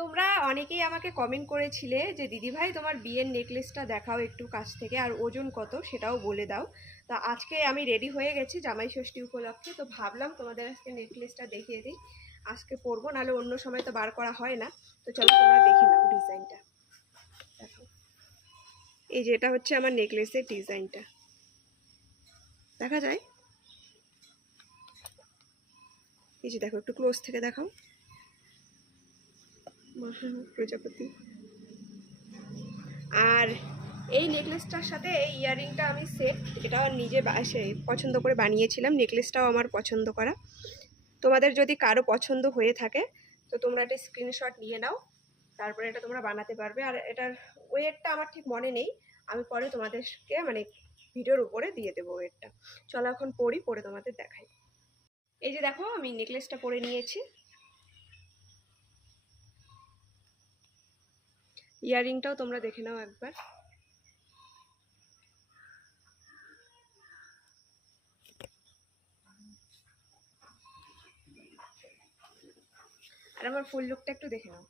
তোমরা অনেকেই আমাকে কমেন্ট করেছিলে যে দিদিভাই তোমার বিয়ের নেকলেসটা দেখাও একটু কাছ থেকে, আর ওজন কত সেটাও বলে দাও। তো আজকে আমি রেডি হয়ে গেছি জামাই ষষ্ঠী উপলক্ষে, তো ভাবলাম তোমাদের আজকে নেকলেসটা দেখিয়ে দিই। আজকে পরবো, নাহলে অন্য সময় তো বার করা হয় না। তো চলো তোমরা দেখে নাও ডিজাইনটা। দেখো, এই যে এটা হচ্ছে আমার নেকলেসের ডিজাইনটা, দেখা যায়? এই যে দেখো, একটু ক্লোজ থেকে দেখাও। প্রজাপতি। আর এই নেকলেসটার সাথে এই ইয়াররিংটা আমি সেট, এটা নিজে পছন্দ করে বানিয়েছিলাম। নেকলেসটাও আমার পছন্দ করা। তোমাদের যদি কারো পছন্দ হয়ে থাকে তো তোমরা একটা স্ক্রিনশট নিয়ে নাও, তারপরে এটা তোমরা বানাতে পারবে। আর এটার ওয়েটটা আমার ঠিক মনে নেই, আমি পরে তোমাদেরকে মানে ভিডিওর উপরে দিয়ে দেবো ওয়েটটা। চলো এখন পরে তোমাদের দেখাই। এই যে দেখো, আমি নেকলেসটা পরে নিয়েছি। ইয়াররিংটাও তোমরা দেখে নাও একবার। আর আমার ফুল লুকটা একটু দেখে নাও।